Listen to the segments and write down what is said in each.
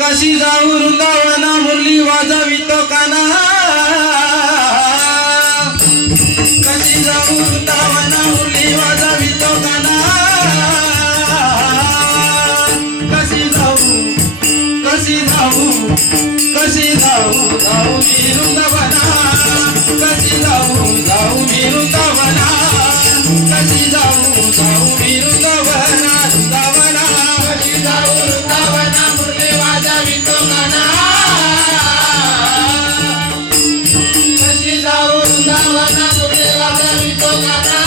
कशी जाऊ वृंदावना मुरली वाजवी तो काना कशी जाऊ वृंदावना मुरली वाजवी तो काना कशी जाऊ जाऊ मी वृंदावना कशी जाऊ मी वृंदावना कशी जाऊ मी वृंदावना वृंदावना कशी जाऊ वृंदावना मुरली वाजवी तो काना कशी जाऊ वृंदावना मुरली वाजवी तो काना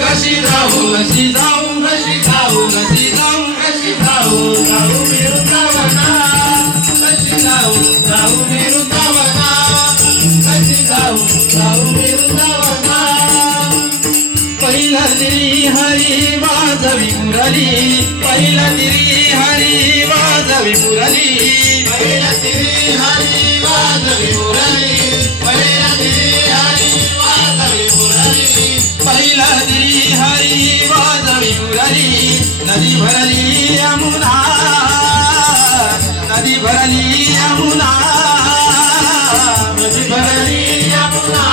कशी जाऊ जाऊ मी वृंदावना कशी जाऊ मी वृंदावना कशी जाऊ मी वृंदावना पहिला तिरी हरी वाजवी मुरली पहिला तिरी हरी वाजवी मुरली पहिला तिरी हरी वाजवी मुरली पहिला तिरी हरी वाजवी मुरली पहिला तिरी हरी वाजवी मुरली नदी भरली यमुना नदी भरली यमुना नदी भरली यमुना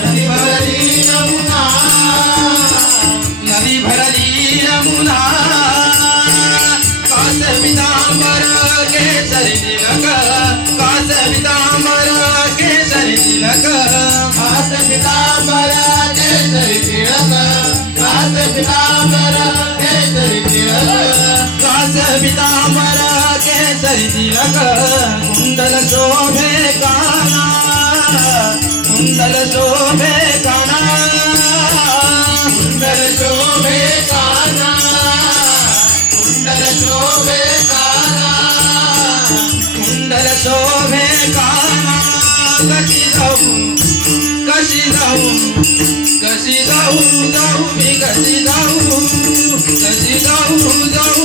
नदी भरली यमुना नदी भरली यमुना कास पीतांबर केसरी तिलक कास पीतांबर केसरी तिलक कास पीतांबर केसरी तिलक कास पीतांबर केसरी तिलक कास पीतांबर केसरी तिलक कुंडल शोभे काना कुंडल शोभे काना कुंडल शोभे काना कुंडल शोभे काना कुंडल शोभे काना कशी जाऊ मी कशी जाऊ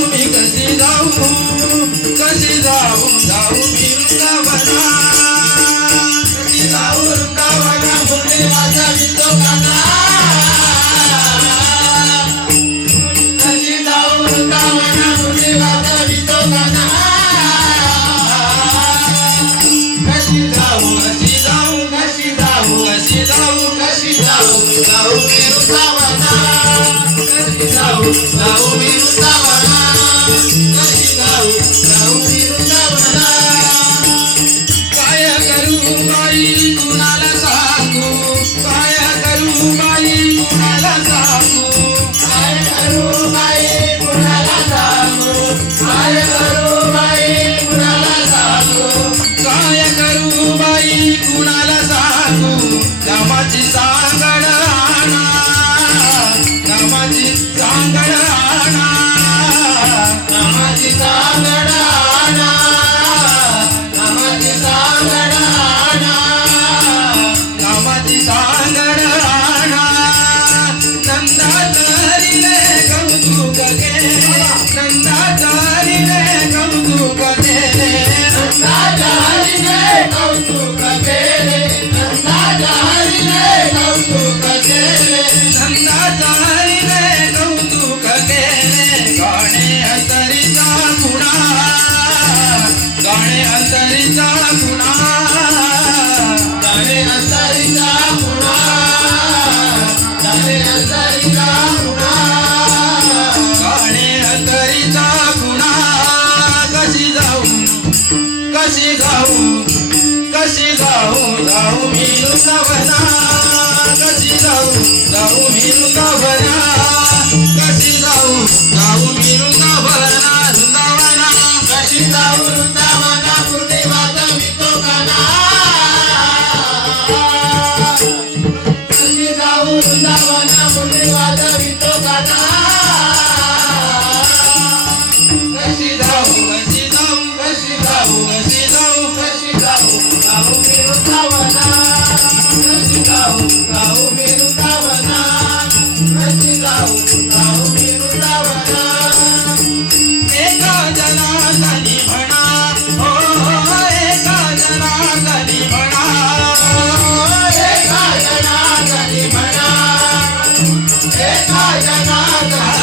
मी कशी जाऊ मी वृंदावना कशी जाऊ वृंदावना मुरली वाजवी तो काना कशी जाऊ वृंदावना मुरली वाजवी तो काना कशी जाऊ मी वृंदावना कशी जाऊ मी वृंदावना कशी जाऊ मी वृंदावना काय करू बाई कुणाला सांगू काय करू बाई कुणाला सांगू काय करू बाई कुणाला सांगू काय करू बाई कुणाला सांगू काय करू बाई कुणाला सांगू कामाची सांगड आणा कामाची सांगड आणा कामाची सांगड आणा वृंदावना कशी जाऊ जाऊ मी वृंदावना कशी जाऊ जाऊ मी वृंदावना वृंदावना कशी जाऊ वृंदावना मुरली वाजवितो काना कशी जाऊ वृंदावना मुरली वाजवितो काना कशी जाऊ कशी जाऊ कशी जाऊ कशी जाऊ कशी जाऊ जाऊ मी वृंदावना कशी जाऊ जाऊ मी वृंदावना कशी जाऊ जाऊ मी वृंदावना एका जनार्दनी म्हणा हो एका जनार्दनी म्हणा एका जनार्दनी म्हणा एका जनार्दनी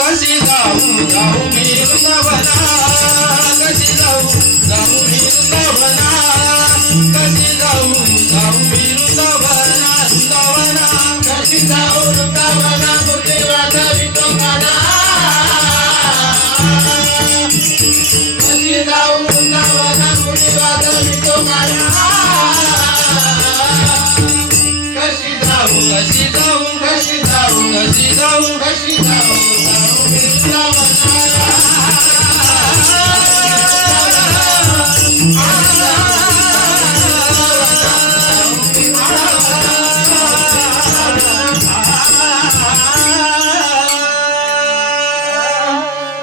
कशी जाऊ जाऊ मी वृंदावना कशी जाऊ जाऊ मी वृंदावना कशी जाऊ जाऊ मी वृंदावना वृंदावना कशी जाऊ वृंदावना मुरली वाजवितो काना कशी जाऊ वृंदावना मुरली वाजवितो काना कशी जाऊ कशी जाऊ कशी जाऊ कशी जाऊ कशी जाऊ जाऊ मी वृंदावना